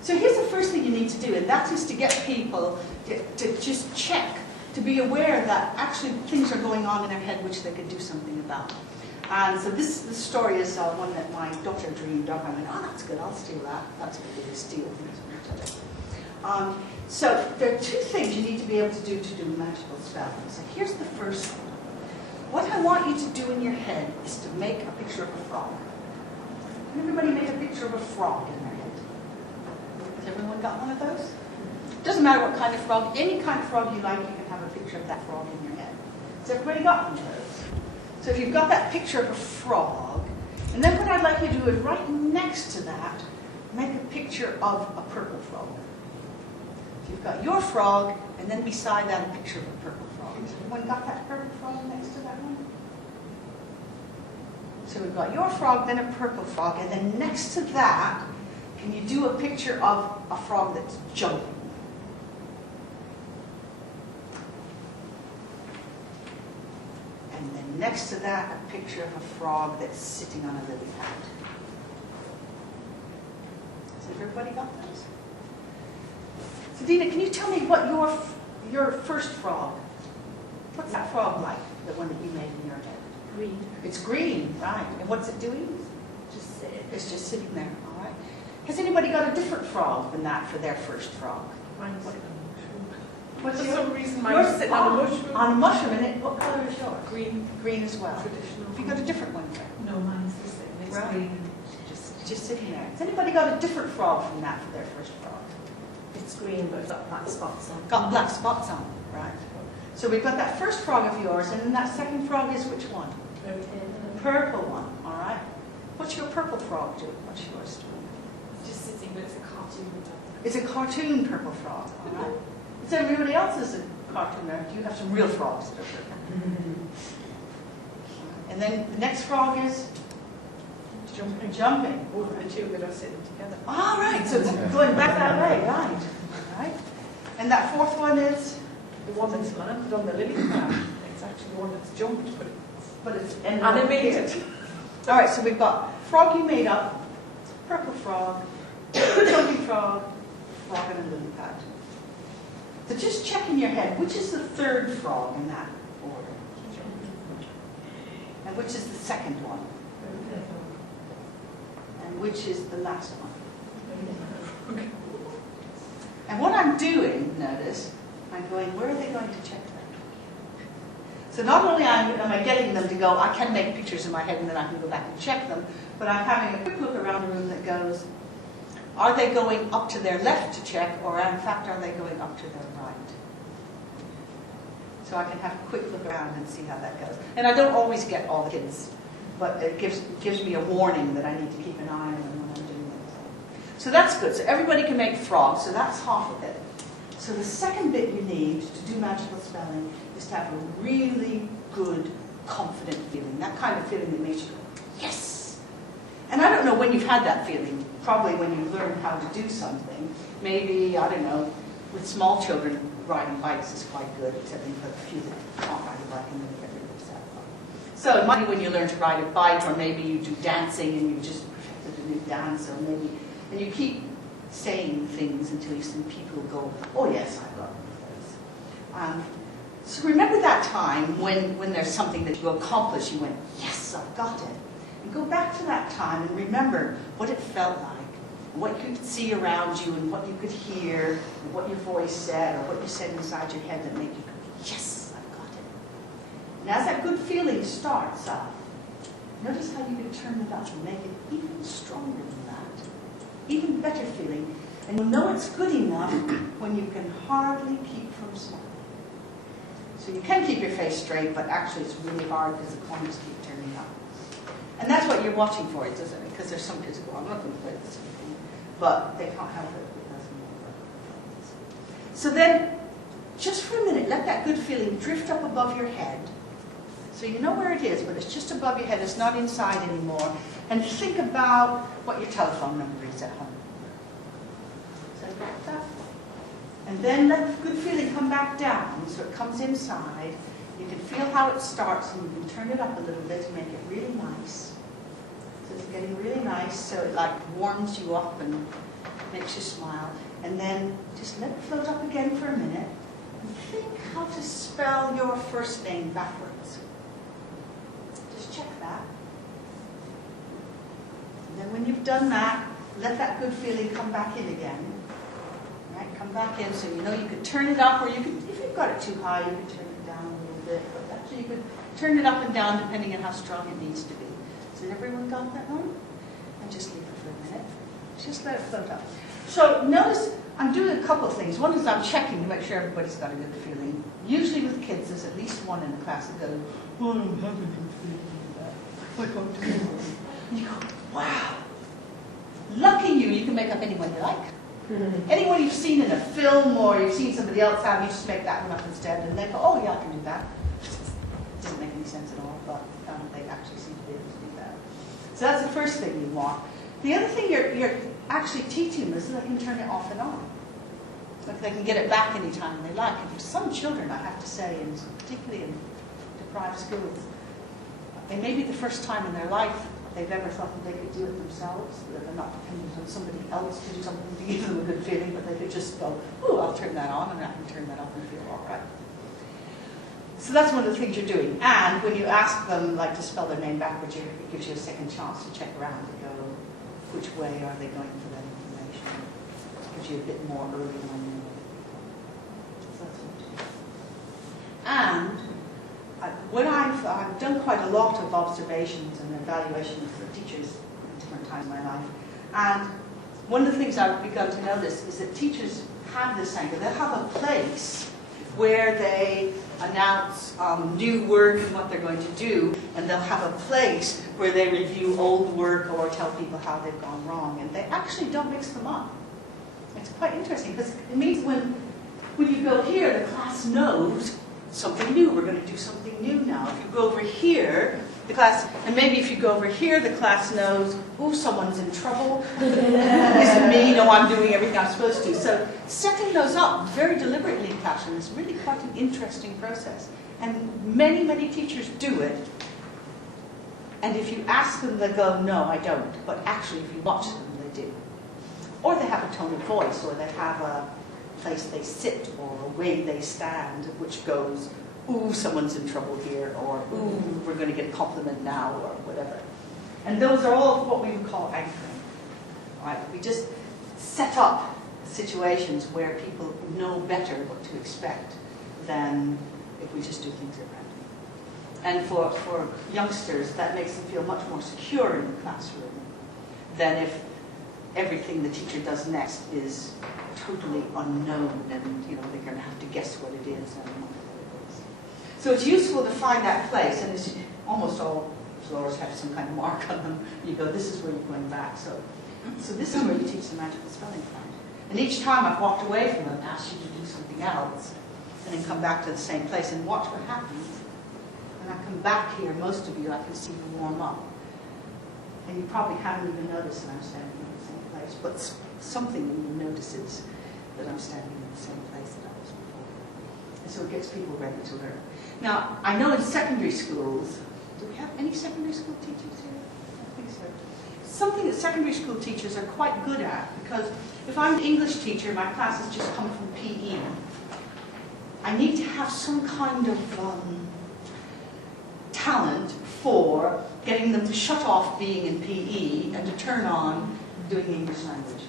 So here's the first thing you need to do, and that is to get people to just check, to be aware that actually things are going on in their head which they could do something about. And so this story is one that my daughter dreamed up. I went, oh, that's good, I'll steal that. That's what they steal things. So there are two things you need to be able to do magical spelling. So here's the first one. What I want you to do in your head is to make a picture of a frog. Can everybody make a picture of a frog in their head? Has everyone got one of those? Doesn't matter what kind of frog, any kind of frog you like, you can have a picture of that frog in your head. Has everybody got one of those? So if you've got that picture of a frog, and then what I'd like you to do is right next to that, make a picture of a purple frog. So you've got your frog, and then beside that a picture of a purple frog. Has everyone got that purple frog next to that one? So we've got your frog, then a purple frog, and then next to that, can you do a picture of a frog that's jumping? And then next to that, a picture of a frog that's sitting on a lily pad. Has everybody got those? So Dina, can you tell me what your first frog, what's that frog like, the one that you made in your head? Green. It's green, right. And what's it doing? Just sitting. It's just sitting there, all right. Has anybody got a different frog than that for their first frog? Mine's sitting on a mushroom. What's For your, some reason mine's sitting on a mushroom. On a mushroom, and what colour is yours? Green. Green as well. Traditional. Have you got a different one there? No, mine's the same. It's Right. green. Just sitting there. Has anybody got a different frog from that for their first frog? It's green, but it's got black spots on it. Got black spots on it, right. So we've got that first frog of yours, and then that second frog is which one? The purple one, all right. What's your purple frog doing? What's yours doing? Just sitting, but it's a cartoon. It's a cartoon purple frog, all right. Is everybody else's a cartoon, or do you have some real frogs that are purple? And then the next frog is? Jumping. Jumping. Over the two that are sitting together. All right, so it's going back that way, right. All right. And that fourth one is? The one that's landed on the lily pad. It's actually the one that's jumped, but it's animated. All right, so we've got frog you made up, purple frog, jumping frog, frog and a lily pad. So just check in your head, which is the third frog in that order? And which is the second one? And which is the last one? And what I'm doing, notice, I'm going, where are they going to check that? So not only am I getting them to go, I can make pictures in my head and then I can go back and check them, but I'm having a quick look around the room that goes, are they going up to their left to check, or in fact are they going up to their right? So I can have a quick look around and see how that goes. And I don't always get all the kids, but it gives me a warning that I need to keep an eye on them when I'm doing it. So that's good. So everybody can make frogs, so that's half of it. So the second bit you need to do magical spelling is to have a really good, confident feeling. That kind of feeling that makes you go, yes! And I don't know when you've had that feeling. Probably when you learn how to do something. Maybe, I don't know, with small children, riding bikes is quite good, except for the few that can't ride a bike and then get rid of that. So it might be when you learn to ride a bike, or maybe you do dancing and you just perfected a new dance, or maybe, and you keep saying things until you see people go, oh yes, I've got one of those. So remember that time when there's something that you accomplish, you went, yes, I've got it. And go back to that time and remember what it felt like, what you could see around you, and what you could hear, and what your voice said, or what you said inside your head that made you go, yes, I've got it. And as that good feeling starts up, notice how you can turn it up and make it even stronger than that. Even better feeling. And you'll know it's good enough when you can hardly keep from smiling. So you can keep your face straight, but actually it's really hard because the corners keep turning up. And that's what you're watching for, it doesn't it? Because there's some kids who go, I'm not going to play this thing. But they can't help it because so then, just for a minute, let that good feeling drift up above your head. So you know where it is, but it's just above your head, it's not inside anymore. And think about what your telephone number is at home. So like that. And then let the good feeling come back down, so it comes inside. You can feel how it starts, and you can turn it up a little bit to make it really nice. So it's getting really nice, so it like warms you up and makes you smile, and then just let it float up again for a minute, and think how to spell your first name backwards. Just check that. And then when you've done that, let that good feeling come back in again. Right? Come back in, so you know you could turn it up, or you could, if you've got it too high, you could turn it down a little bit, but actually you could turn it up and down depending on how strong it needs to be. Has everyone got that one? And just leave it for a minute. Just let it float up. So notice I'm doing a couple of things. One is I'm checking to make sure everybody's got a good feeling. Usually with kids, there's at least one in the class that goes, "Oh, I don't have a good feeling about that. I can't do it." And you go, wow. Lucky you, you can make up anyone you like. Anyone you've seen in a film or you've seen somebody else have, you just make that one up instead, and they go, "Oh yeah, I can do that." It doesn't make any sense at all, but they actually seem to be able to do that. So that's the first thing you want. The other thing you're actually teaching them is that they can turn it off and on. Like they can get it back anytime they like. And for some children, I have to say, and particularly in deprived schools, it may be the first time in their life they've ever thought that they could do it themselves, that they're not dependent on somebody else to do something to give them a good feeling, but they could just go, "Ooh, I'll turn that on," and I can turn that off and feel all right. So that's one of the things you're doing. And when you ask them like to spell their name backwards, it gives you a second chance to check around and go, which way are they going for that information? It gives you a bit more early on. So that's what you do. And when I've done quite a lot of observations and evaluations for teachers at different times in my life, and one of the things I've begun to notice is that teachers have this angle. They'll have a place where they announce new work and what they're going to do, and they'll have a place where they review old work or tell people how they've gone wrong, and they actually don't mix them up. It's quite interesting, because it means when you go here, the class knows something new. We're going to do something new now. If you go over here, the class, and maybe if you go over here, the class knows, "Ooh, someone's in trouble. Is it me? No, I'm doing everything I'm supposed to." So setting those up very deliberately in classroom is really quite an interesting process. And many, many teachers do it. And if you ask them, they go, "No, I don't." But actually, if you watch them, they do. Or they have a tone of voice, or they have a place they sit, or a way they stand, which goes, "Ooh, someone's in trouble here," or "Ooh, we're going to get a compliment now," or whatever. And those are all what we would call anchoring. Right? We just set up situations where people know better what to expect than if we just do things at random. And for youngsters, that makes them feel much more secure in the classroom than if everything the teacher does next is totally unknown, and they're going to have to guess what it is and what it is. So it's useful to find that place, and it's, almost all floors have some kind of mark on them. You go, "This is where you're going back." So this is where you teach the magical spelling find. And each time I've walked away from them, asked you to do something else, and then come back to the same place and watch what happens. When I come back here, most of you, I can see you warm up. And you probably haven't even noticed that I'm standing in the same place, but something in you notices that I'm standing in the same place that I was before. And so it gets people ready to learn. Now, I know in secondary schools, do we have any secondary school teachers here? I think so. Something that secondary school teachers are quite good at, because if I'm an English teacher, my classes just come from PE. I need to have some kind of talent for getting them to shut off being in PE and to turn on doing English language.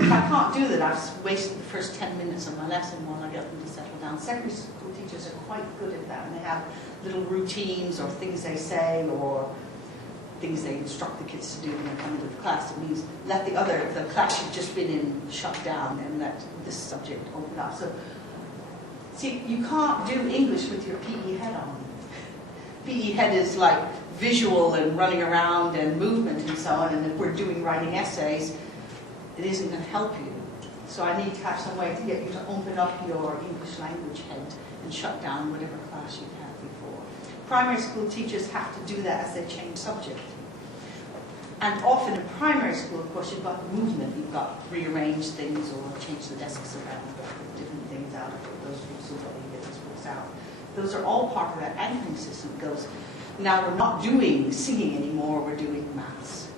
If I can't do that, I've wasted the first 10 minutes of my lesson while I get them to settle down. Secondary school teachers are quite good at that, and they have little routines or things they say or things they instruct the kids to do when they come into the class. It means let the class you've just been in shut down and let this subject open up. So, see, you can't do English with your PE head on. PE head is like visual and running around and movement and so on, and if we're doing writing essays, it isn't going to help you. So I need to have some way to get you to open up your English language head and shut down whatever class you've had before. Primary school teachers have to do that as they change subject. And often in primary school, of course, you've got movement. You've got rearrange things or change the desks around, put different things out, put those books away, get those books out. Those are all part of that anchoring system. It goes, now we're not doing singing anymore, we're doing maths,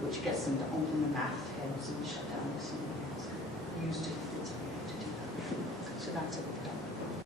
which gets them to open the math head cables and shut down this and used to do that. So that's it.